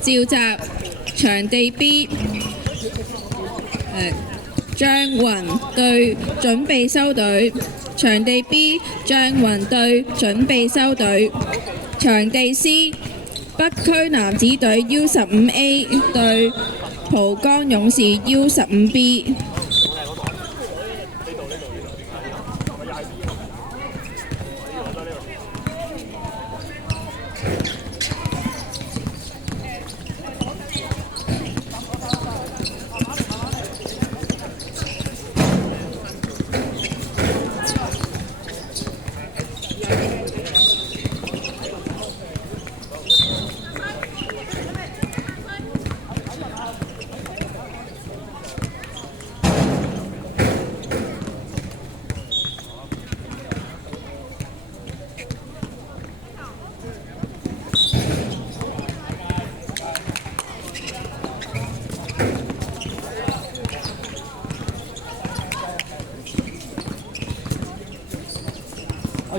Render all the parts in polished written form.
召集場地 B 張雲對準備收隊，場地 B 張雲對準備收隊，場地 C 北區男子隊 U15A 對蒲崗勇士 U15B。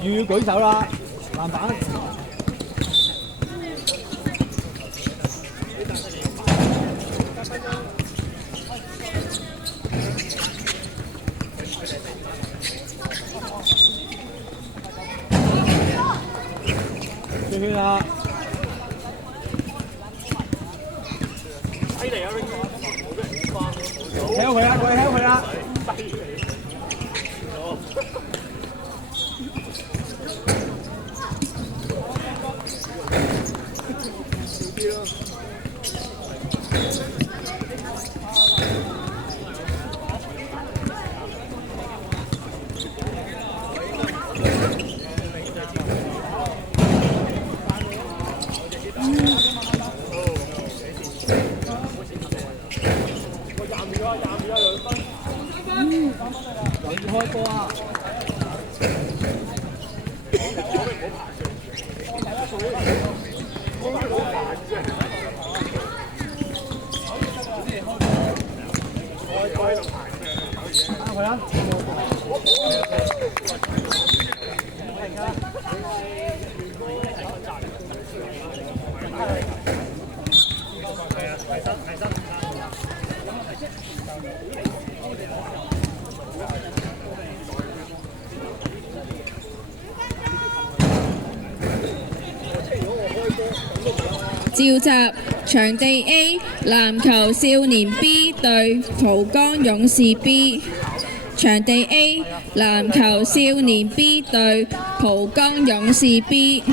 要舉手啦！籃板。轉圈啦！犀利啊！聽佢啦，過去聽佢啦。開波啊！係啊！召集場地 A 籃球少年 B 對蒲崗勇士 B， 場地 A 籃球少年 B 對蒲崗勇士 B，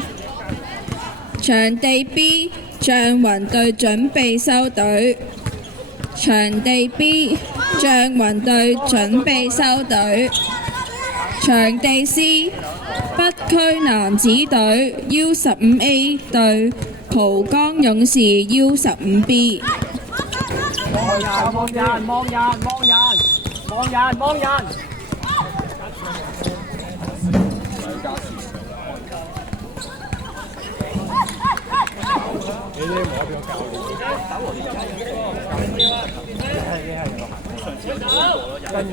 場地 B 象雲對準備收隊，場地 B 象雲對準備收隊，場地 C 北區男子隊 U15A 對蒲崗勇士 U15B。望人，望人，望人，望人，望人，望人。你啲唔可以俾我教練。跟住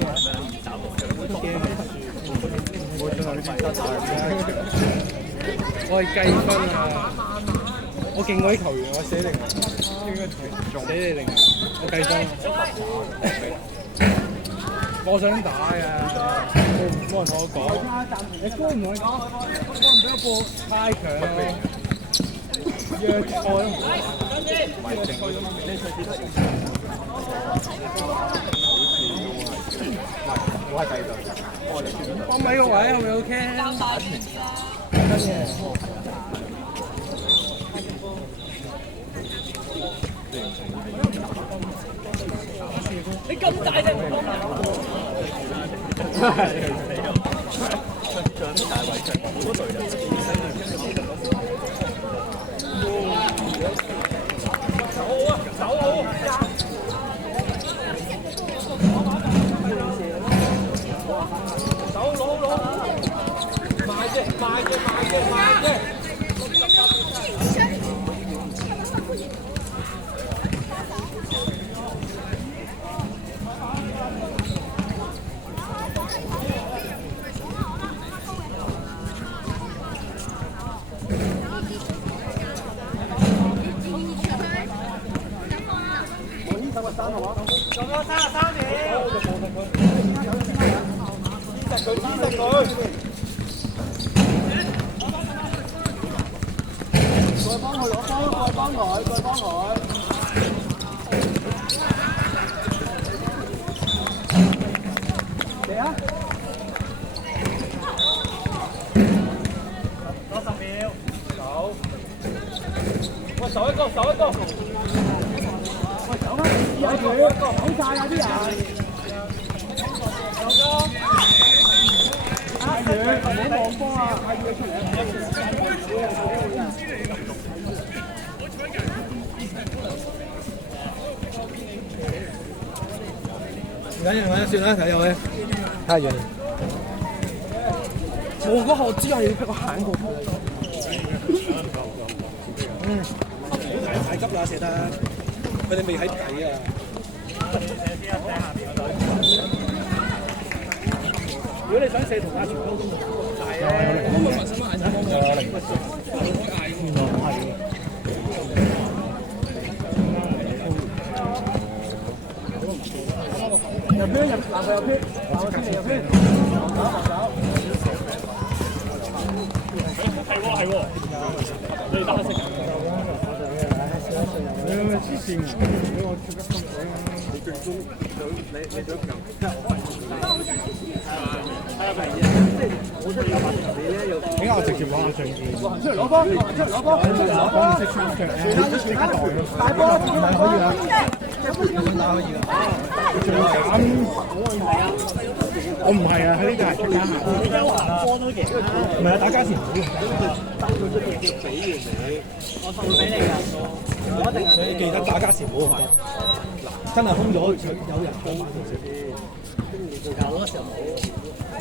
我係計分啊！我勁過啲球員，我寫定應該寫你定我計分。我想打㗎，冇人同我講。你高唔同你講，我唔俾個波太強啦。約賽都唔係正。我係第二隊。我咪個位係咪 OK？跟住。你咁大隻，大位場好多隊人。走啊！走好！走攞！慢啫！守一個，守一個。喂，守翻2個，好晒啊啲人。太遠，唔好望波啊！太遠出嚟。唔緊要，算啦，睇入去。太遠。我嗰下知係俾我行過去。太急啦，射得，佢哋未喺底啊！如果你想射同阿全溝通，係咧，咁咪使乜嗌曬幫我？入邊入，嗱佢入邊，嗱我先嚟入邊，走。係喎，你打色。黐線，俾我跳得心水啊！你最終你想強，點解我直接攞上去？出嚟攞波，出嚟攞波，攞波識穿腳，大波可以啊！打可以啊！最慘我唔係啊，喺呢度係出街行，你休閒波都贏啦。唔係啊，打加時唔好。兜到出嚟叫俾完你，我送俾你㗎。你記得打加時唔好得，真係空咗有人幫忙先。有嗰時候冇。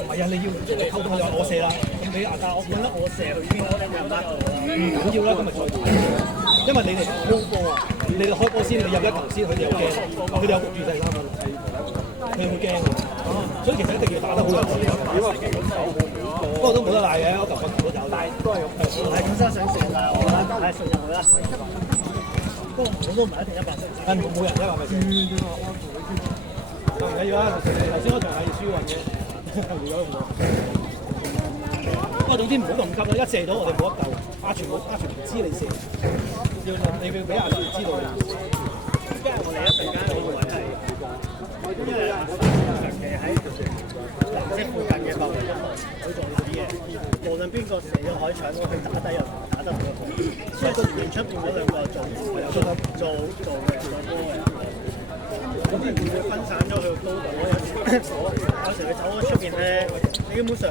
係啊，你要溝通就我射啦，咁俾阿嘉，我覺得我射佢已經我哋唔得啦。唔緊要啦，今日再打。因為你哋開波啊，你哋開波先，你入一球先，佢哋又驚，佢哋有焗住第三分，佢會驚㗎。所以其實一定要打得好有自信。不過都冇得賴嘅，我球分球都有，但係都係係咁真係想射㗎，我覺得係信任佢啦。不過我都唔係一定100%，係冇人100%。唔緊要啦，頭先嗰場係輸運嘅，回咗唔到。不過總之唔好咁急啦，一射到我哋冇得救。阿全唔知你射，你要俾阿全知道你。因為我哋一陣間我以為係，因為長期喺藍色附近嘅白雲一號好做呢啲嘢，無論邊個射咗海搶咗去打低又打得唔好，所以個連出邊嗰兩個做嘅上波嘅。咁啲會分散咗去高度，有時佢走咗出邊咧，你基本上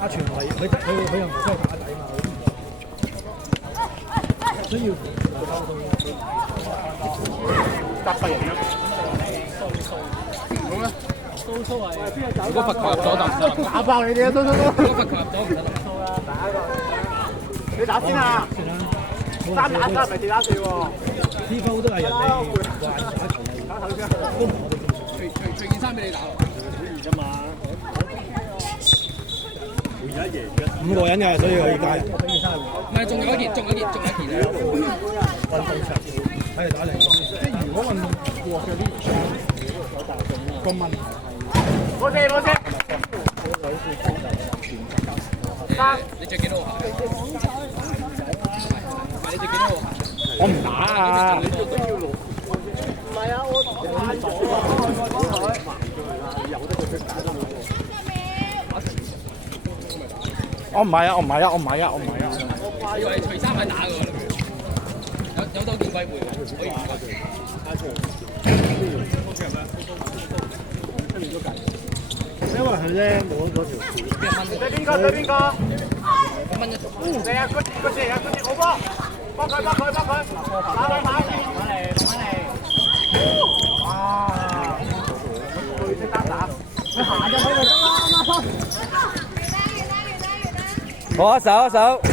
阿全係佢又唔需要打底嘛，需要溝通。搭廢人啊！好咩？蘇係。如果罰球入咗就唔得。打爆你哋啊！蘇。如果罰球入咗唔得。打一個。你打先啊！3打3唔係4打4喎。呢鋪都係人哋打頭先，都唔係我哋隨件衫俾你打咯。好易啫嘛。會而家贏嘅5個人嘅，所以可以加人。唔係，仲有一件咧。運動場睇嚟打嚟，即係如果運動過嘅啲個問題係。冇事。你着幾多號鞋？你着幾多號鞋？我唔打啊！唔係啊，我爛咗啊！我唔係啊！我以為你除衫係打㗎喎，有鬥電龜會可以唔該。因為佢咧冇嗰條線。對邊個？1蚊一組。嚟啊！嗰隻好波，幫佢，打嚟。哇！佢識得打，佢行入去就得啦，好啊，手。